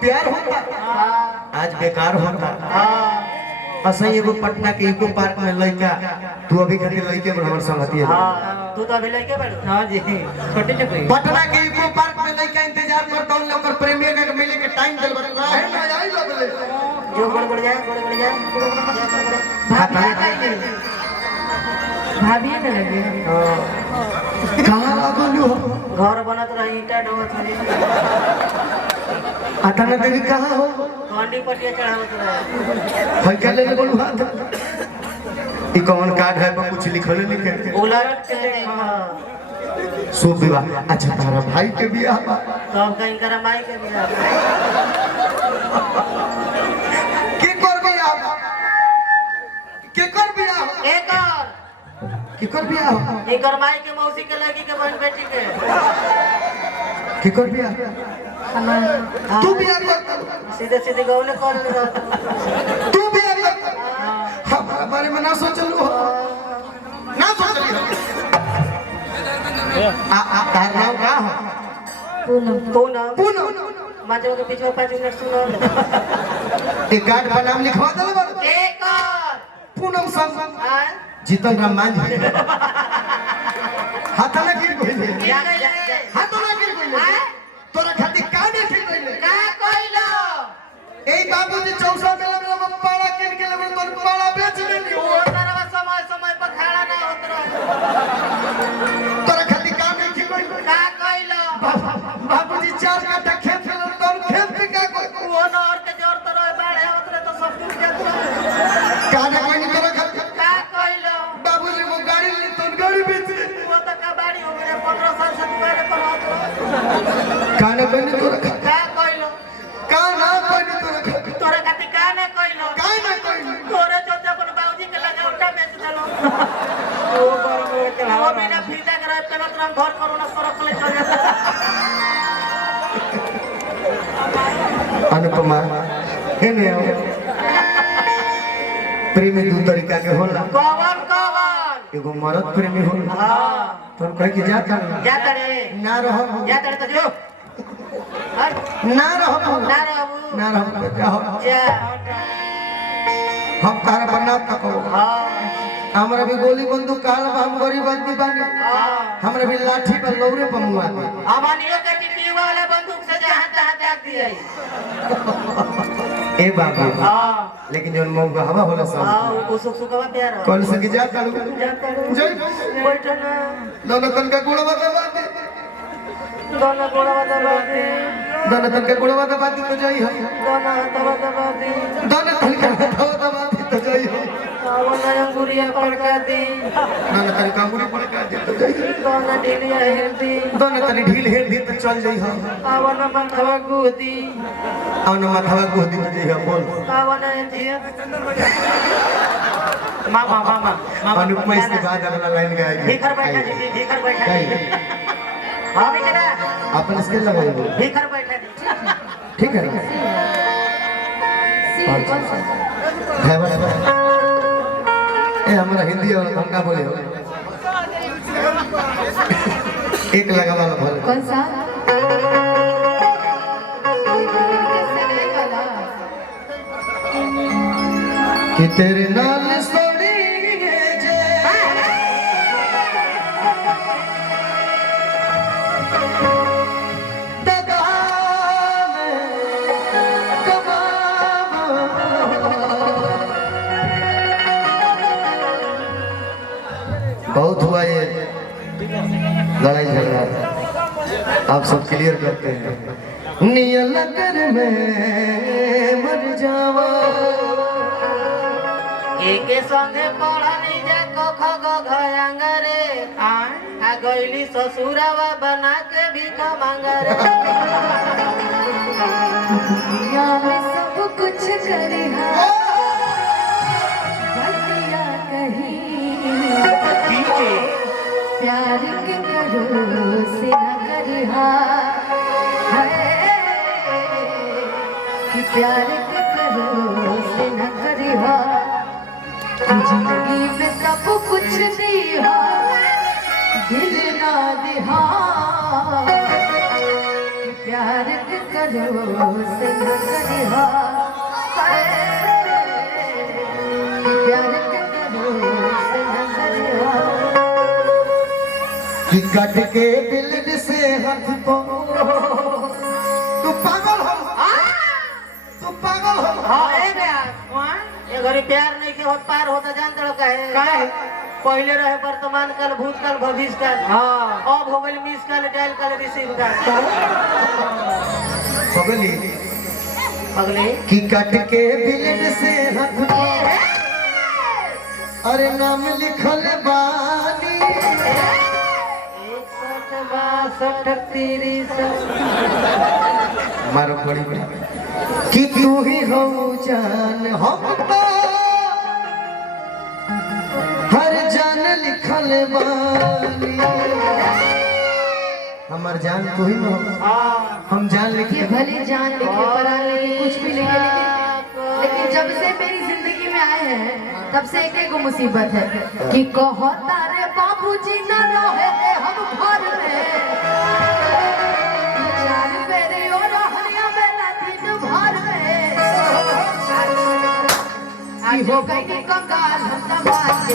प्यार होता आज बेकार होता। असही एगो पटना के इको पार्क में लड़का तू अभी खातिर लड़के में हमर संगति है। तू तो अभी लड़के बैठो। हां जी छोटे छोटे पटना के इको पार्क में लड़का इंतजार करता हूं ओकर प्रेमी के मिले के टाइम दिल बता है ना आई लगले जो गड़बड़ जाए भाभी के लगे कहां लागलू घर बनत रही ईटा ढोत रही आता न देवी कहां हो हंडी पटिया चढ़ावत रहे भाई कर ले बोलू हाथ ई कौन कार्ड है पर कुछ लिखल लिखे उलट के देखा शुभ विवाह। अच्छा तारा भाई के बियाह बा तब कहीं कर माई के बियाह के कर बियाह के कर बियाह के कर बियाह एकर माई के मौसी के लड़की के बहन बेटी के कर बियाह तू बियाह कर सीधे सीधे गौले कर तू बियाह कर हमारे बारे में ना सोचलू ना सोचली आ तार नाम का हो पूनम माजो के पीछे 5 मिनट सुनो एक कार्ड पर नाम लिखवा दे एक पूनम संग जीतन राम मान हाथ में गिर गइले हाथ में गिर गइले तोरा खातिर का नहीं ठीक गइले का कइलो ए बाबूजी 64 में पाड़ा किन के लेबे तो पाड़ा बेच देनी वो तरवा समय समय पर खड़ा ना होत रहे तोरा खातिर का नहीं ठीक गइले का कइलो बाबूजी 4 काठा खेत में तो खेत में का कोई वो नौर के जोर तरह बाड़े होत रहे तो सब कुछ जात रहे का नहीं कोई नहीं तोरा खातिर का कइलो बाबूजी वो गाड़ी ले तो गाड़ी बेच वो तो कबाड़ी हो गया 15 साल से तुम्हारे पर हाथ का नहीं कोई नहीं तोरा खातिर का कइलो का ना कोई नहीं तोरा खातिर तोरे खातिर का ना कइलो का नहीं कोई तोरे चोचा अपन बाबूजी के लगा उल्टा बेच देलो वो कर के हवा बिना फीता करे पेला तोरा घर कोरोना पर रखले चल जाता अनुपमा हे ने प्रेमी दू तरीका के होला कवन एगो मर्द प्रेमी होला हां तुम कह के जा कर जाता रे ना रहो जाता रे तो जो ना रहो ना रहू ना रहो जाओ जा हम तारा बना तको हां हमरा भी गोली बंदूक काल हम गरीब आदमी बानी हमरा भी लाठी पर लौरे पर मुआ दे हमानियो के टिटी वाला बंदूक से जहां तहां दाग दिए ए बाबा हां लेकिन जोन मौका हवा होला सब हां वो सुखवा प्यार कल से की जा करू जाता रे जय बैठना दोनों तन का गुणवा दबा दे दोनों गोड़वा दबा दे दोनों तन का गुणवा दबा दे तो जई हो दोनों दबा दे दोनों तन का दबा दे तो जई हो आवना अंगुरिया पड़का दे दोनों तन का अंगुरी पड़का दे तो जई दोनों ढीलिया हेर दे दोनों तन ढील हेर दे तो चल जई हो आवना माथवा गोदी औन माथवा गोदी तो जई हो बोल आवना जिया मामा अनुपमा इसके बाद अगला लाइन गाएगी भीखर बैठा जी भीखर बैठा जी हां भी केना अपन स्किल लगाइए भीखर बैठा जी ठीक है ड्राइवर ए हमारा हिंदी और धमका बोले हो एक लगा वाला भले कौन सा कि तेरे नाल सोड़ी जे दगा में कबाब बहुत हुआ ये लड़ाई झगड़ा आप सब क्लियर करते हैं नियल कर में मर जावा एके संगे पढ़नी जे कख गंगरे आ गईली ससुरवा बना के भीख मांगरे दुनिया में सब कुछ करिहा बतिया कहीं प्यार के करो से न करिहा कि प्यार के करो से न करिहा जिंदगी में सब कुछ दिहा दिल ना दिहा प्यार के करो से न करिहा प्यार के करो से न करिहा कि कट के बिल्ड से हाथ को तू पागल हो तू पागल हो हाँ ए ब्यास ये घरी प्यार नहीं के होत पार होता जानते हो कहे काहे? पहले रहे वर्तमान काल भूतकाल भविष्य काल हाँ अब हो गई miss call dial call receive call पगली अगले कि कट के बिल्ड से हाथ को अरे नाम लिखल बानी 61 62 मारो बड़ी बड़ी कि तू ही हो जान हम तो हर जान लिखल बानी हमार जान तू ही हो हम जान ये लिखे भले जान लिखे परान लिखे कुछ भी लिखे लेकिन जब से मेरी जिंदगी में आए हैं तब से एक को मुसीबत है कि कहो तारे बाबूजी न रहे हम घर में चार बेरे और हरिया बेला दिन भर में आई हो गई कंगाल हम दबाल के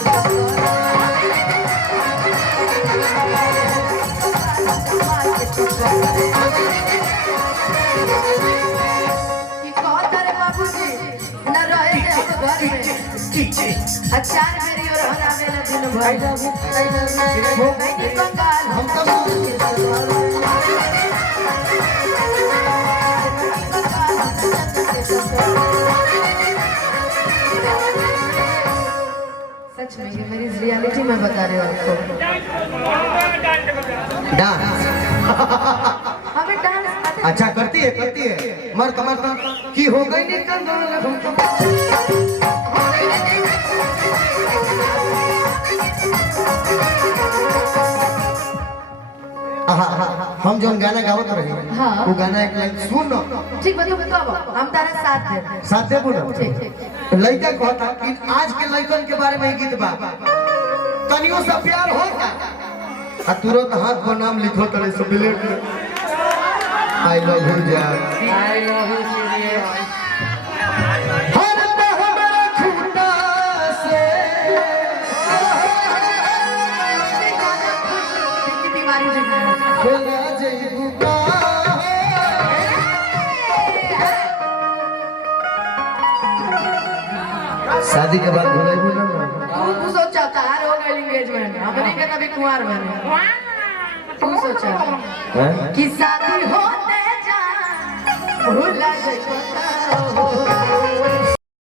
कि कहो तारे बाबूजी न रहे हम घर में चार बेरी और हरा बेला दिन भर हो गई कंगाल हम सच में ये मेरी रियलिटी में बता रही हूँ आपको डांस हमें डांस आता अच्छा करती है मर्द की हो गई नहीं कंगाल हम तो हम जो गाना गावत रहे हाँ। वो गाना एक लाइन सुन ठीक बताओ बताओ हम तारा साथ हैं साथे बोलो ठीक लड़का कहता कि आज के लड़कन के बारे में ही गीत बा कनियों से प्यार होता आ तुरंत हाथ पर नाम लिखो तले से ब्लेड में आई लव यू जान आई लव यू सीरियस हर हमारा खूंटा से बीमारी जगह खोला जइबू का शादी के बाद भुलाइबू ना तू सोचा तार हो गई एंगेजमेंट हमने के तभी कुंवार बने तू सोचा हैं कि शादी होते जा भूला जाए